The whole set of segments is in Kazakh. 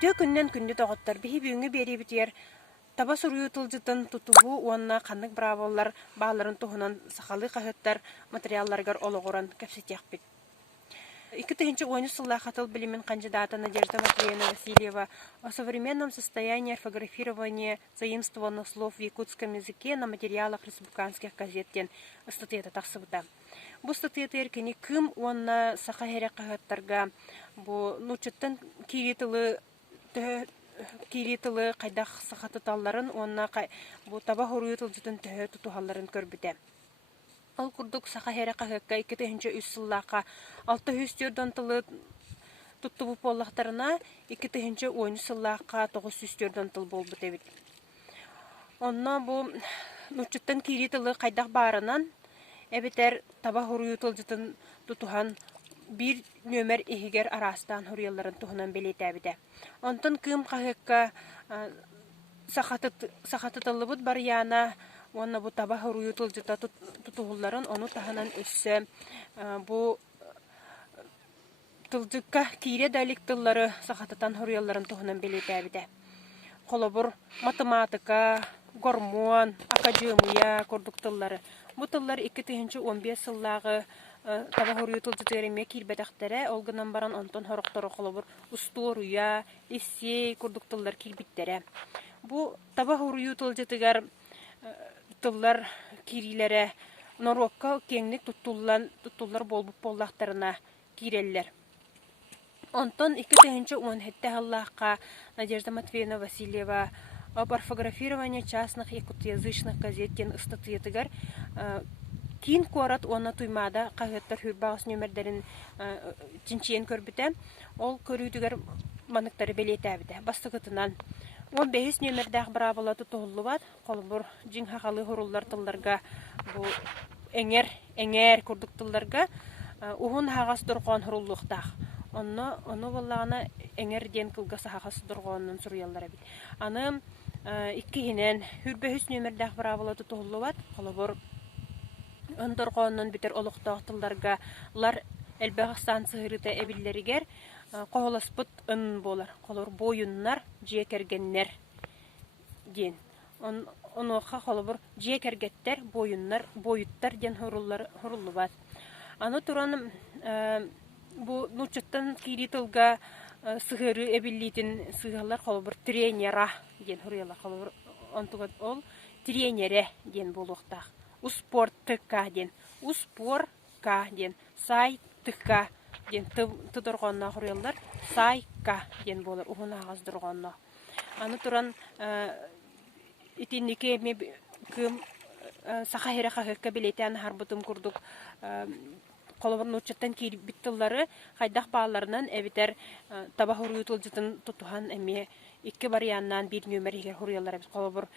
Өтө күннен күнді тоғыттар бігі бүйіңі бері бітер таба суруyu тылжытын тутугу уанна қанық браволлар бағларын туғынан сақалы қағыттар материалларгар олығыран кәпсетек бит. 2000 ойны сыллахатыл билимин кандидата Надежда Матвеевна Васильева о современном состоянии орфографирования заимствованных слов в якутском языке на материалах республиканских газеттен статьята тақсыбыда. Бу статьята еркені кім уанна сақахере қағыттарға бу нучыттан киритылы қайдақ сақаты талларын онна бу таба хоруyu тылжытын төхө тутухалларын көрбіде. Ал курдук сақахере қағыққа 2003 сыллақа 600 түрден тылы туттубу поллақтарына 2010 сыллақа 900 түрден тыл болбы дебит. Онна бу нучыттан киритылы қайдақ барынан әбетер таба хоруyu тылжытын тутухан bir nömer ehiger arastan huriyalların tuhunan belirtebide. Ondan kım kahıkka sahatıtılıbıd bar yana onna bu taba huruyu tılcıta tutuhulların onu tahanan üsse bu tılcıkka kire dalik tılları sahatıtan huriyalların tuhunan belirtebide. Kolobur matematika, gormon, akademiya kurduk tılları. Bu tıllar 2015 yıllağı таба хоруyu тылжытыреме кирбетактері, олгынан баран онтон хороктору қолыбыр усторуя, эссей курдуктылар кирбиттері. Бу таба хоруyu тылжытыгар тыллар кирилері Норокка кеңнік туттулар болбуп боллақтарына киреллер. Онтон 2017 Аллахқа Надежда Матвеевна Васильева об орфографировании частных якутоязычных газеттен статьетыгар Кин корат онна туймада қағыттар хүрбағыс нөмірдерін тинчиен көрбіті, ол көрүйдігер манықтары белетәбіді. Бастығытынан 15 нөмірдәқ бұрабылаты тоғылы бад, қолыбыр жин хақалы ғырулар тылларға, әңер көрдік тылларға, ұғын хағас дұрған ғыруллықтақ. Оны болағына әңер ден кылғасы хағасы дұрғанын сұруялар әбіт. Аны 2-нен хүрбәхіс нөмірдәқ бұрабылаты тоғылы бад, қолыбыр Ондорғонын бітер олықтақтыларға лар әлбәғістан сығырыта әбіллерігер қоғыласпыт ұн болар. Қолыр бойыннар жекергеннер ден. Онуға қолыбыр жекергеттер, бойыннар, бойыттар ден хұрулы бад. Аны тұран бұ нұчыттан киритылға сығыры әбіллейтін сығалар қолыбыр тренера ден хұрыяла. Қолыбыр онтығын ол тренере ден болуқтақ. Успор тыка ден, успор ка ден, сай тыка ден, тыдырғанна құрылдар, сай ка ден болар, уғын ағыз дұрғанна. Аны тұран итиннеке ме кім сақахері қағыққа білеті аны харбытым күрдік қолыбырын ұтчаттан кейр біттілері қайдақ бағаларынан әбітер таба хұрую тұлжытын тұтуған әме екі барияннан бір нөмір егер хұрыялар әбіт қолыбыр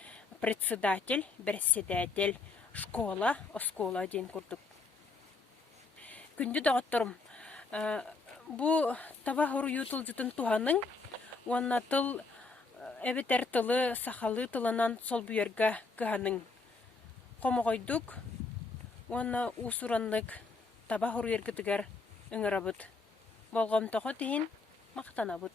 председатель, председатель, школа, оскола ден күрдік. Күнді дағыттырым. Бұ таба хұрую тұлжытын туғаның, онна тыл әбетер тылы, сақалы тылынан сол бүйерге кіғаның. Қомығойдық, онна ұсыранлық таба хұру ергітігер үңірабыд. Болғам тоғы дейін мақтанабыд.